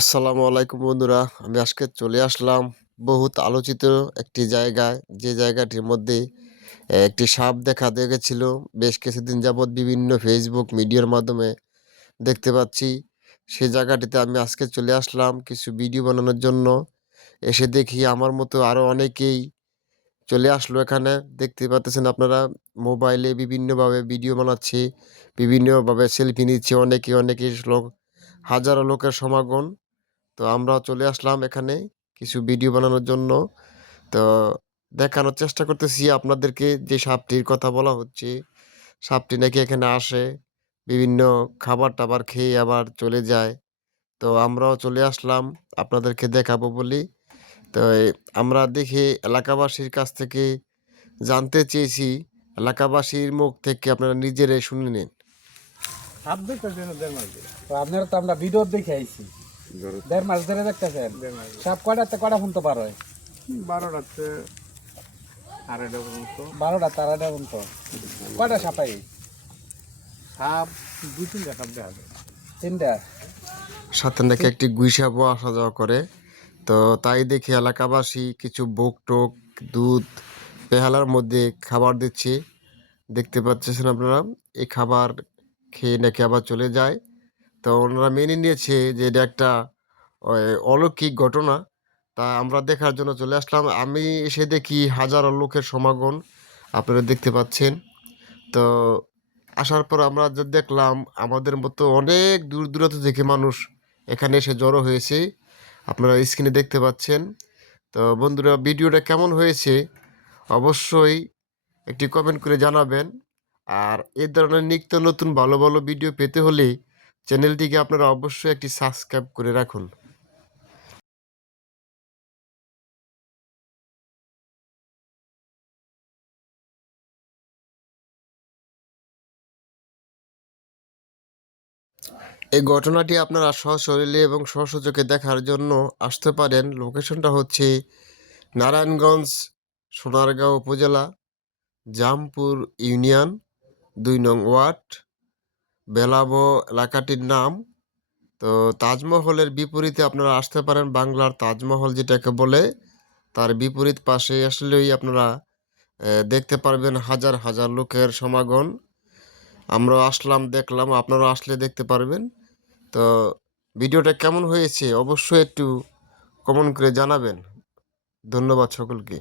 আসসালামু আলাইকুম, বন্ধুরা। আমি আজকে চলে আসলাম বহুত আলোচিত একটি জায়গায়। যে জায়গাটির মধ্যে একটি সাপ দেখা দেখেছিল। বেশ কিছুদিন যাবৎ বিভিন্ন ফেসবুক মিডিয়ার মাধ্যমে দেখতে পাচ্ছি। সেই জায়গাটিতে আমি আজকে চলে আসলাম কিছু ভিডিও বানানোর জন্য। এসে দেখি আমার মতো আরও অনেকেই চলে আসলো এখানে। দেখতে পাচ্ছেন আপনারা, মোবাইলে বিভিন্নভাবে ভিডিও বানাচ্ছে, বিভিন্নভাবে সেলফি নিচ্ছে অনেকে অনেকে লোক, হাজারো লোকের সমাগম। তো আমরাও চলে আসলাম এখানে কিছু ভিডিও বানানোর জন্য। তো দেখানোর চেষ্টা করতেছি আপনাদেরকে যে সাপটির কথা বলা হচ্ছে। সাপটি নাকি এখানে আসে, বিভিন্ন খাবার টাবার খেয়ে আবার চলে যায়। তো আমরাও চলে আসলাম আপনাদেরকে দেখাবো বলি। তো আমরা দেখে এলাকাবাসীর কাছ থেকে জানতে চেয়েছি। এলাকাবাসীর মুখ থেকে আপনারা নিজেরাই শুনে নিন। আপনারা তো আমরা ভিডিও দেখে আইছি। দেড় মাস ধরে দেখতেছেন। সাপ কয়টাতে কয়টা ফোন তো পার হয়? বারোটাতে আড়াইটা পর্যন্ত। বারোটা তারাটা ফোন তো কয়টা সাপাই সাপ দুই তিনটা সাপ দেখা যায়। তিনটা? সাথে নাকি একটি গুইসাপও আসা যাওয়া করে। তো তাই দেখে এলাকাবাসী কিছু বোক টোক দুধ পেহালার মধ্যে খাবার দিচ্ছে। দেখতে পাচ্ছেন আপনারা এই খাবার খেয়ে নাকি আবার চলে যায়। তো ওনারা মেনে নিয়েছে যে এটা একটা অলৌকিক ঘটনা। তা আমরা দেখার জন্য চলে আসলাম। আমি এসে দেখি হাজারো লোকের সমাগম আপনারা দেখতে পাচ্ছেন। তো আসার পর আমরা যা দেখলাম, আমাদের মতো অনেক দূর দূরান্ত থেকে মানুষ এখানে এসে জড়ো হয়েছে। আপনারা স্ক্রিনে দেখতে পাচ্ছেন। তো বন্ধুরা, ভিডিওটা কেমন হয়েছে? অবশ্যই একটি কমেন্ট করে জানাবেন। আর এই ধরনের নিত্য নতুন ভালো ভালো ভিডিও পেতে হলে চ্যানেলটিকে আপনারা অবশ্যই একটি সাবস্ক্রাইব করে রাখুন। এই ঘটনাটি আপনারা সশরীরে এবং সশযোগে দেখার জন্য আসতে পারেন। লোকেশনটা হচ্ছে নারায়ণগঞ্জ, সোনারগাঁও উপজেলা, জামপুর ইউনিয়ন, দুই নং ওয়ার্ড। বেলাবো এলাকাটির নাম। তো তাজমহলের বিপরীতে আপনারা আসতে পারেন বাংলার তাজমহল যেটাকে বলে। তার বিপরীত পাশে আসলেই আপনারা দেখতে পারবেন হাজার হাজার লোকের সমাগম। আমরা আসলাম, দেখলাম আপনারা আসলে দেখতে পারবেন। তো ভিডিওটা কেমন হয়েছে অবশ্যই একটু কমেন্ট করে জানাবেন। ধন্যবাদ সকলকে।